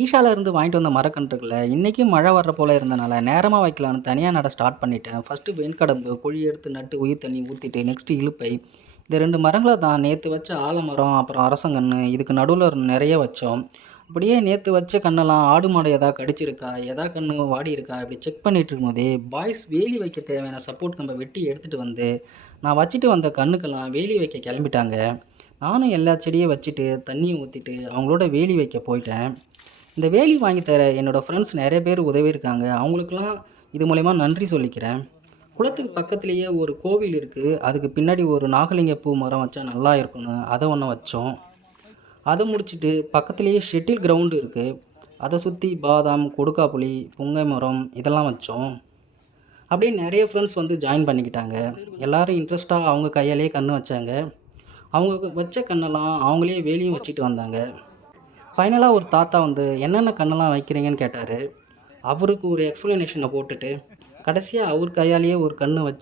ஈஷால இருந்து வாங்கிட்டு வந்த மரக்கன்றுகள இன்னைக்கும் மழை வர்ற போல இருந்தனால நேரமா வைக்கலான்னு தனியா நட ஸ்டார்ட் பண்ணிட்டேன். ஃபர்ஸ்ட்டு வெண்கடம்பு குழி எடுத்து நட்டு உயிர் தண்ணி ஊத்திட்டு, நெக்ஸ்ட்டு இலுப்பை. இந்த 2 மரங்கள தான் நேத்து வச்ச ஆலமரம், அப்புறம் அரசங்கன்னு இதுக்கு நடுவுல நெறைய வச்சோம். அப்படியே நேத்து வச்ச கண்ணெல்லாம் ஆடு, மாடு எதா கடிச்சிருக்கா, எதா கண்ணு வாடியிருக்கா இப்படி செக் பண்ணிட்டு இருக்கும்போதே, பாய்ஸ் வேலி வைக்க தேவையான சப்போர்ட் கம்ப வெட்டி எடுத்துட்டு வந்து, நான் வச்சுட்டு வந்த கன்னுக்கெல்லாம் வேலி வைக்க கெளம்பிட்டாங்க. நானும் எல்லா செடிய வச்சுட்டு, தண்ணிய ஊத்திட்டு, அவங்களோட வேலி வைக்க போயிட்டேன். இந்த வேலி வாங்கி தர என்னோட ஃப்ரெண்ட்ஸ் நெறைய பேர் உதவியிருக்காங்க. அவங்களுக்கெல்லாம் இது மூலியமா நன்றி சொல்லிக்கிறேன். குளத்துக்கு பக்கத்திலேயே ஒரு கோவில் இருக்கு. அதுக்கு பின்னாடி ஒரு நாகலிங்க பூ மரம் வச்சா நல்லா இருக்கும்னு அத ஒண்ணு வச்சோம். அத முடிச்சுட்டு பக்கத்திலேயே ஷெட்டில் கிரவுண்ட் இருக்கு. அத சுத்தி பாதாம், கொடுக்காப்புளி, புங்கை மரம் இதெல்லாம் வச்சோம். அப்படியே நெறைய ஃப்ரெண்ட்ஸ் வந்து ஜாயின் பண்ணிக்கிட்டாங்க. எல்லாரும் இன்ட்ரெஸ்ட்டா அவங்க கையாலேயே கண்ணு வச்சாங்க. அவங்க வச்ச கண்ணெல்லாம் அவங்களே வேலியும் வச்சுட்டு வந்தாங்க. ஃபைனலா ஒரு தாத்தா வந்து என்னென்ன கண்ணெல்லாம் வைக்கிறீங்கன்னு கேட்டாரு. அவருக்கு ஒரு எக்ஸ்ப்ளனேஷன போட்டுட்டு, கடைசியா அவர் கையாலேயே ஒரு கண்ணு வச்சு